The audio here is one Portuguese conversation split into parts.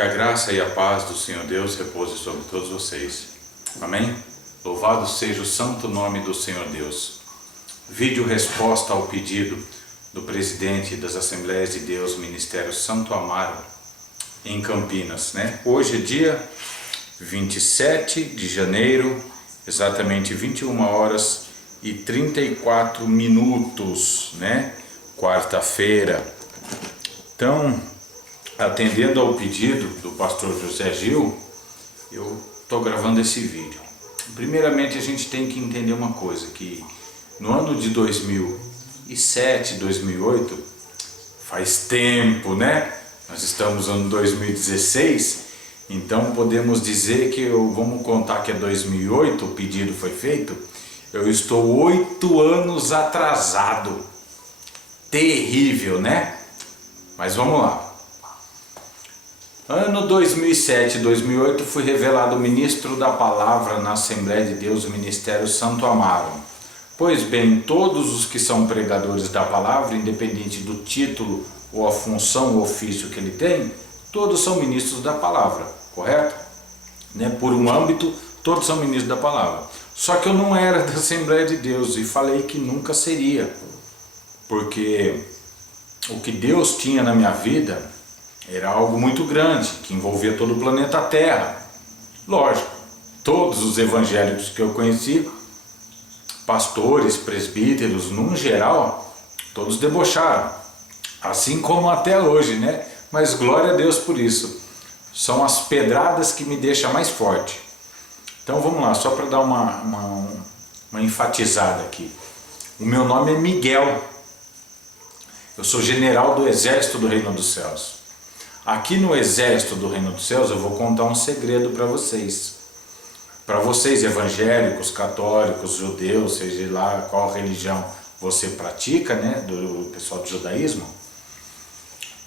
Que a graça e a paz do Senhor Deus repouse sobre todos vocês. Amém? Louvado seja o santo nome do Senhor Deus. Vídeo resposta ao pedido do presidente das Assembleias de Deus, Ministério Santo Amaro, em Campinas, né? Hoje é dia 27 de janeiro, exatamente 21 horas e 34 minutos, né? Quarta-feira. Então, atendendo ao pedido do pastor José Gil, eu estou gravando esse vídeo. Primeiramente, a gente tem que entender uma coisa, que no ano de 2007, 2008, faz tempo, né? Nós estamos no ano 2016, então podemos dizer que, vamos contar que é 2008, o pedido foi feito, eu estou 8 anos atrasado. Terrível, né? Mas vamos lá. Ano 2007 e 2008 fui revelado ministro da palavra na Assembleia de Deus, o Ministério Santo Amaro. Pois bem, todos os que são pregadores da palavra, independente do título ou a função ou ofício que ele tem, todos são ministros da palavra, correto? Né? Por um âmbito, todos são ministros da palavra. Só que eu não era da Assembleia de Deus e falei que nunca seria, porque o que Deus tinha na minha vida era algo muito grande, que envolvia todo o planeta Terra. Lógico, todos os evangélicos que eu conheci, pastores, presbíteros, num geral, todos debocharam. Assim como até hoje, né? Mas glória a Deus por isso. São as pedradas que me deixam mais forte. Então vamos lá, só para dar uma enfatizada aqui. O meu nome é Miguel. Eu sou general do Exército do Reino dos Céus. Aqui no Exército do Reino dos Céus eu vou contar um segredo para vocês. Para vocês evangélicos, católicos, judeus, seja lá qual religião você pratica, né, do pessoal do judaísmo,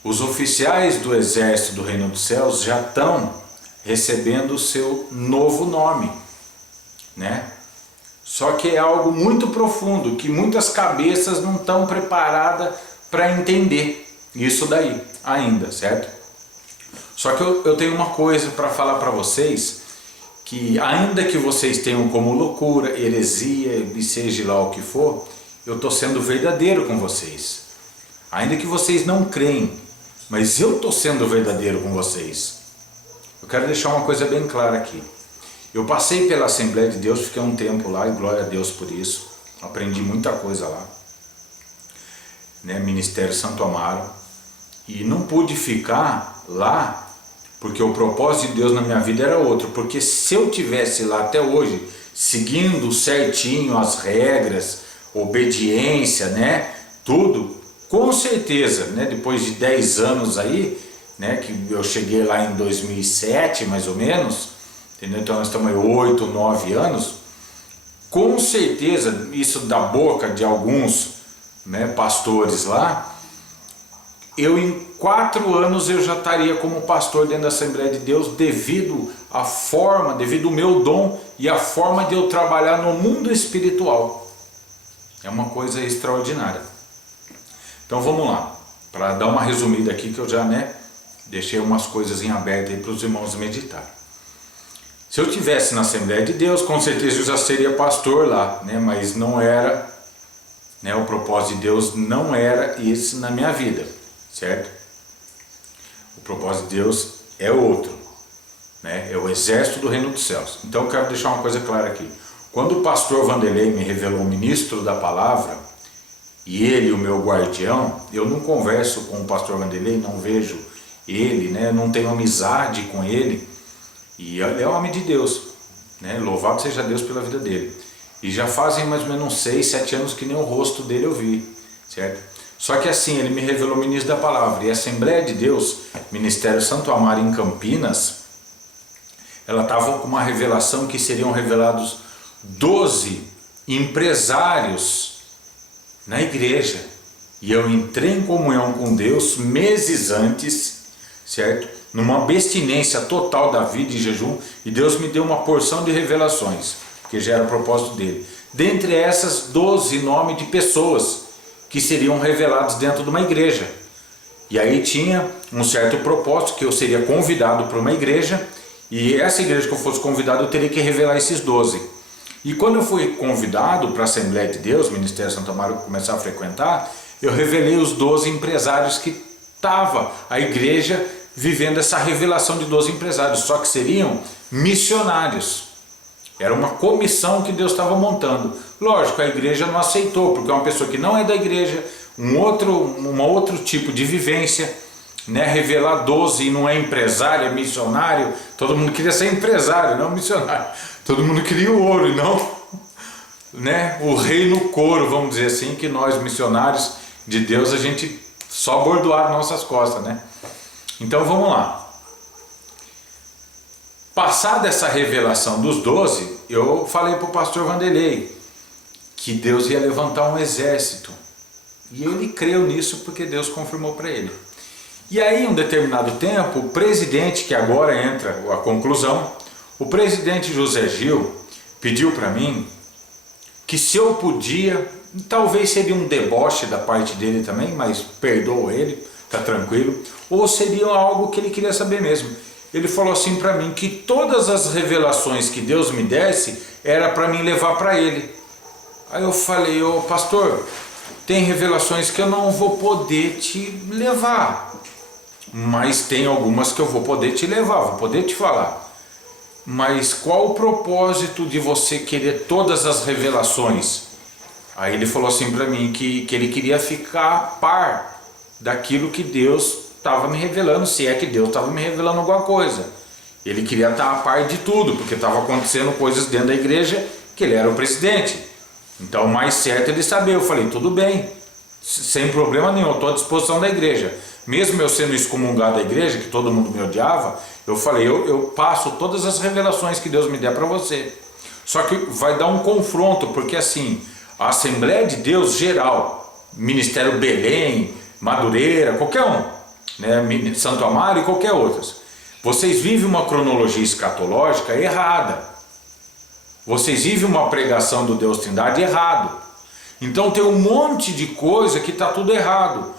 os oficiais do Exército do Reino dos Céus já estão recebendo o seu novo nome, né? Só que é algo muito profundo, que muitas cabeças não estão preparadas para entender isso daí ainda, certo? Só que eu tenho uma coisa para falar para vocês, que ainda que vocês tenham como loucura, heresia e seja lá o que for, eu estou sendo verdadeiro com vocês. Ainda que vocês não creem, mas eu estou sendo verdadeiro com vocês. Eu quero deixar uma coisa bem clara aqui. Eu passei pela Assembleia de Deus, fiquei um tempo lá e glória a Deus por isso. Aprendi muita coisa lá, né? Ministério Santo Amaro. E não pude ficar lá porque o propósito de Deus na minha vida era outro. Porque se eu tivesse lá até hoje, seguindo certinho as regras, obediência, né, tudo, com certeza, né, depois de 10 anos aí, né, que eu cheguei lá em 2007 mais ou menos, entendeu? Então nós estamos aí 8, 9 anos, com certeza, isso da boca de alguns, né, pastores lá, eu em 4 anos eu já estaria como pastor dentro da Assembleia de Deus, devido à forma, devido ao meu dom e a forma de eu trabalhar no mundo espiritual. É uma coisa extraordinária. Então vamos lá, para dar uma resumida aqui, que eu já, né, deixei umas coisas em aberto aí para os irmãos meditar. Se eu tivesse na Assembleia de Deus, com certeza eu já seria pastor lá, né, mas não era, né, o propósito de Deus não era esse na minha vida, certo? O propósito de Deus é outro, né? É o Exército do Reino dos Céus. Então eu quero deixar uma coisa clara aqui. Quando o pastor Vanderlei me revelou o ministro da palavra, e ele o meu guardião, eu não converso com o pastor Vanderlei, não vejo ele, né? Não tenho amizade com ele, e ele é homem de Deus, né? Louvado seja Deus pela vida dele. E já fazem mais ou menos uns 6, 7 anos que nem o rosto dele eu vi, certo? Só que assim, ele me revelou o ministro da palavra. E a Assembleia de Deus, Ministério Santo Amaro em Campinas, ela estava com uma revelação que seriam revelados 12 empresários na igreja. E eu entrei em comunhão com Deus meses antes, certo? Numa abstinência total da vida e jejum. E Deus me deu uma porção de revelações, que já era o propósito dele. Dentre essas, 12 nomes de pessoas que seriam revelados dentro de uma igreja. E aí tinha um certo propósito, que eu seria convidado para uma igreja, e essa igreja que eu fosse convidado eu teria que revelar esses 12. E quando eu fui convidado para a Assembleia de Deus, Ministério Santo Amaro, começar a frequentar, eu revelei os 12 empresários que estava a igreja vivendo essa revelação de 12 empresários, só que seriam missionários. Era uma comissão que Deus estava montando. Lógico, a igreja não aceitou, porque é uma pessoa que não é da igreja, um outro tipo de vivência, né? Revelar 12 e não é empresário, é missionário. Todo mundo queria ser empresário, não missionário. Todo mundo queria o ouro e não, né? O rei no couro, vamos dizer assim, que nós missionários de Deus, a gente só bordoar nossas costas, né? Então vamos lá. Passada essa revelação dos 12, eu falei para o pastor Vanderlei que Deus ia levantar um exército. E ele creu nisso porque Deus confirmou para ele. E aí, em um determinado tempo, o presidente, que agora entra a conclusão, o presidente José Gil pediu para mim que se eu podia, talvez seria um deboche da parte dele também, mas perdoo ele, tá tranquilo, ou seria algo que ele queria saber mesmo. Ele falou assim para mim que todas as revelações que Deus me desse era para mim levar para ele. Aí eu falei: ô pastor, tem revelações que eu não vou poder te levar, mas tem algumas que eu vou poder te levar, vou poder te falar. Mas qual o propósito de você querer todas as revelações? Aí ele falou assim para mim que ele queria ficar a par daquilo que Deus estava me revelando, se é que Deus estava me revelando alguma coisa. Ele queria estar a par de tudo, porque estava acontecendo coisas dentro da igreja, que ele era o presidente. Então o mais certo é ele saber. Eu falei: tudo bem, sem problema nenhum, eu estou à disposição da igreja. Mesmo eu sendo excomungado da igreja, que todo mundo me odiava, eu falei: eu passo todas as revelações que Deus me der para você. Só que vai dar um confronto, porque assim, a Assembleia de Deus geral, Ministério Belém, Madureira, qualquer um, né, Santo Amaro e qualquer outras, vocês vivem uma cronologia escatológica errada. Vocês vivem uma pregação do Deus Trindade errado. Então tem um monte de coisa que está tudo errado.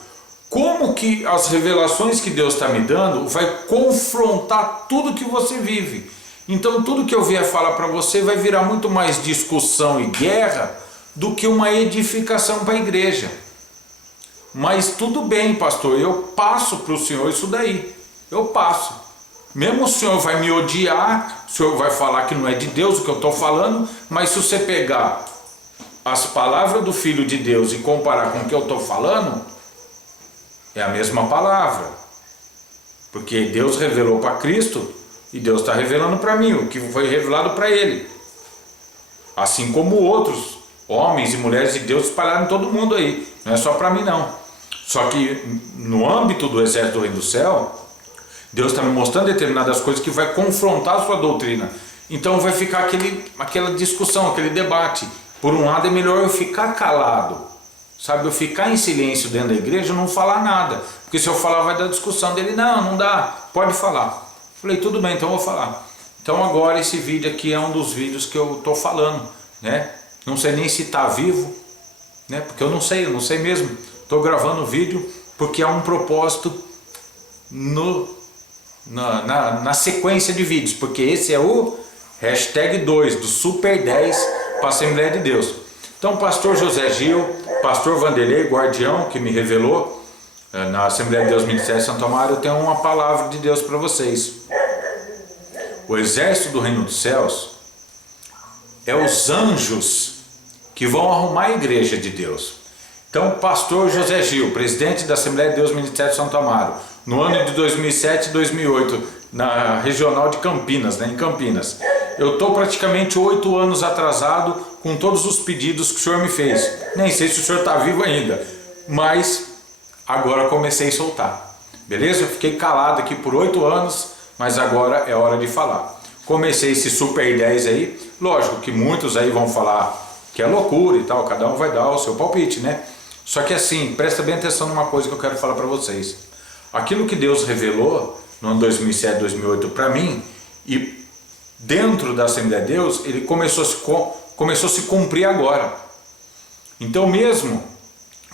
Como que as revelações que Deus está me dando vai confrontar tudo que você vive? Então tudo que eu vier falar para você vai virar muito mais discussão e guerra do que uma edificação para a igreja. Mas tudo bem, pastor, eu passo para o senhor isso daí. Eu passo. Mesmo o senhor vai me odiar, o senhor vai falar que não é de Deus o que eu estou falando, mas se você pegar as palavras do Filho de Deus e comparar com o que eu estou falando, é a mesma palavra. Porque Deus revelou para Cristo e Deus está revelando para mim o que foi revelado para ele. Assim como outros homens e mulheres de Deus espalharam em todo mundo aí. Não é só para mim não. Só que no âmbito do exército do reino do céu, Deus está me mostrando determinadas coisas que vai confrontar a sua doutrina. Então vai ficar aquela discussão, aquele debate. Por um lado é melhor eu ficar calado, sabe? Eu ficar em silêncio dentro da igreja e não falar nada. Porque se eu falar vai dar discussão dele. Não dá, pode falar. Falei: tudo bem, então eu vou falar. Então agora esse vídeo aqui é um dos vídeos que eu estou falando, né? Não sei nem se está vivo, né? Porque eu não sei mesmo. Estou gravando o vídeo porque há um propósito na sequência de vídeos, porque esse é o #2 do Super 10 para a Assembleia de Deus. Então, pastor José Gil, pastor Vanderlei, guardião que me revelou na Assembleia de Deus Ministério Santo Amaro, eu tenho uma palavra de Deus para vocês. O exército do reino dos céus é os anjos que vão arrumar a igreja de Deus. Então, pastor José Gil, presidente da Assembleia de Deus Ministério Santo Amaro, no ano de 2007 e 2008, na regional de Campinas, né, em Campinas. Eu estou praticamente 8 anos atrasado com todos os pedidos que o senhor me fez. Nem sei se o senhor está vivo ainda, mas agora comecei a soltar. Beleza? Eu fiquei calado aqui por 8 anos, mas agora é hora de falar. Comecei esse Super 10 aí, lógico que muitos aí vão falar que é loucura e tal, cada um vai dar o seu palpite, né? Só que assim, presta bem atenção numa coisa que eu quero falar para vocês. Aquilo que Deus revelou no ano 2007, 2008 para mim, e dentro da Assembleia de Deus, ele começou a se cumprir agora. Então mesmo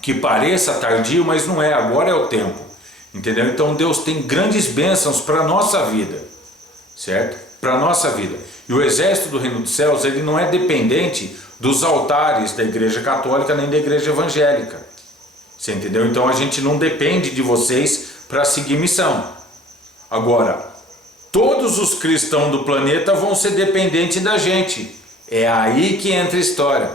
que pareça tardio, mas não é, agora é o tempo. Entendeu? Então Deus tem grandes bênçãos para a nossa vida, certo? Para a nossa vida. E o exército do reino dos céus, ele não é dependente dos altares da igreja católica nem da igreja evangélica. Você entendeu? Então a gente não depende de vocês para seguir missão. Agora, todos os cristãos do planeta vão ser dependentes da gente. É aí que entra a história.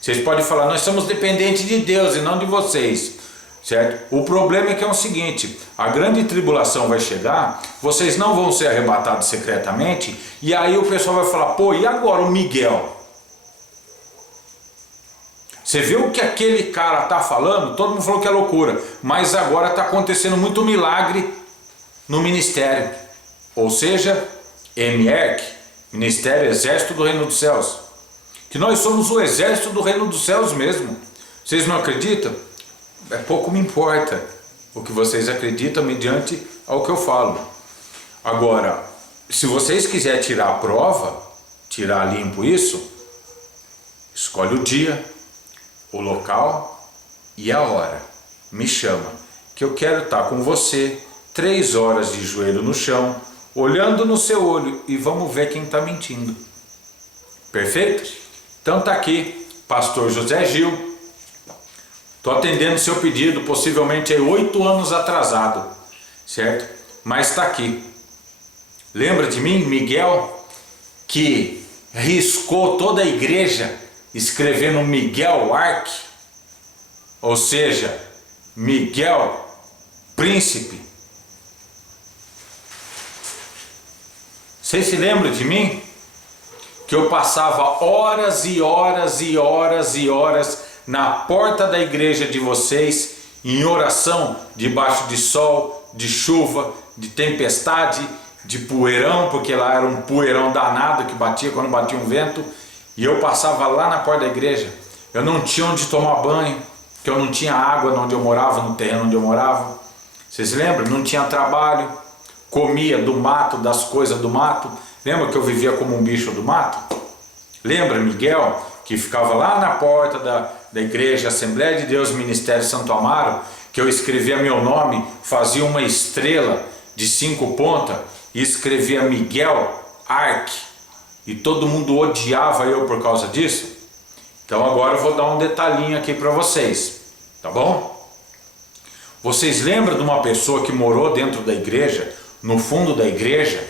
Vocês podem falar, nós somos dependentes de Deus e não de vocês, certo? O problema é que é o seguinte, a grande tribulação vai chegar, vocês não vão ser arrebatados secretamente, e aí o pessoal vai falar, pô, e agora o Miguel? Você viu o que aquele cara está falando? Todo mundo falou que é loucura, mas agora está acontecendo muito milagre no ministério. Ou seja, MERC, Ministério Exército do Reino dos Céus. Que nós somos o exército do Reino dos Céus mesmo. Vocês não acreditam? Pouco me importa o que vocês acreditam mediante ao que eu falo. Agora, se vocês quiserem tirar a prova, tirar limpo isso, escolhe o dia, o local e a hora. Me chama, que eu quero estar com você 3 horas de joelho no chão, olhando no seu olho e vamos ver quem está mentindo. Perfeito? Então tá aqui, pastor José Gil. Estou atendendo seu pedido, possivelmente 8 anos atrasado, certo? Mas está aqui. Lembra de mim, Miguel, que riscou toda a igreja escrevendo Miguel Arque, ou seja, Miguel Príncipe. Vocês se lembram de mim? Que eu passava horas e horas e horas e horas na porta da igreja de vocês, em oração, debaixo de sol, de chuva, de tempestade, de poeirão, porque lá era um poeirão danado que batia quando batia um vento. E eu passava lá na porta da igreja, eu não tinha onde tomar banho, porque eu não tinha água onde eu morava, no terreno onde eu morava. Vocês lembram? Não tinha trabalho, comia do mato, das coisas do mato. Lembra que eu vivia como um bicho do mato? Lembra, Miguel, que ficava lá na porta da igreja Assembleia de Deus, Ministério Santo Amaro, que eu escrevia meu nome, fazia uma estrela de 5 pontas e escrevia Miguel Arque. E todo mundo odiava eu por causa disso. Então agora eu vou dar um detalhinho aqui para vocês, tá bom? Vocês lembram de uma pessoa que morou dentro da igreja, no fundo da igreja,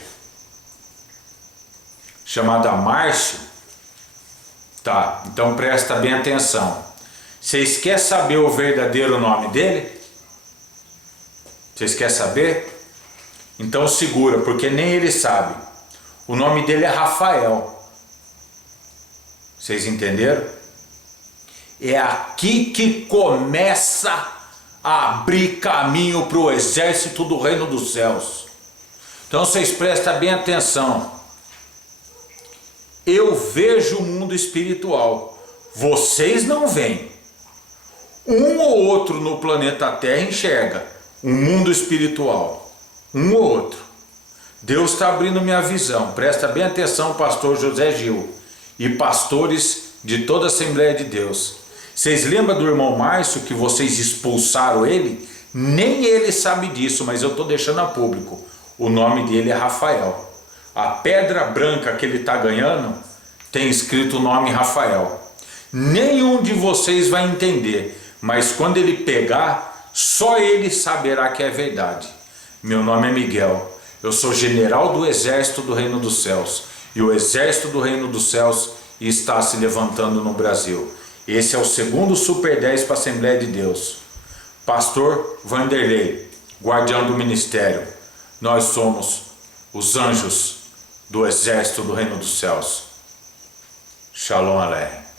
chamada Márcio? Tá, então presta bem atenção. Vocês querem saber o verdadeiro nome dele? Vocês querem saber? Então segura, porque nem ele sabe. O nome dele é Rafael. Vocês entenderam? É aqui que começa a abrir caminho para o exército do reino dos céus. Então vocês prestem bem atenção. Eu vejo o mundo espiritual. Vocês não veem. Um ou outro no planeta Terra enxerga um mundo espiritual. Um ou outro. Deus está abrindo minha visão. Presta bem atenção, pastor José Gil e pastores de toda a Assembleia de Deus. Vocês lembram do irmão Márcio que vocês expulsaram ele? Nem ele sabe disso, mas eu estou deixando a público. O nome dele é Rafael. A pedra branca que ele está ganhando tem escrito o nome Rafael. Nenhum de vocês vai entender, mas quando ele pegar, só ele saberá que é verdade. Meu nome é Miguel. Eu sou general do exército do reino dos céus. E o exército do reino dos céus está se levantando no Brasil. Esse é o segundo Super 10 para a Assembleia de Deus. Pastor Vanderlei, guardião do ministério. Nós somos os anjos do exército do reino dos céus. Shalom Aleichem.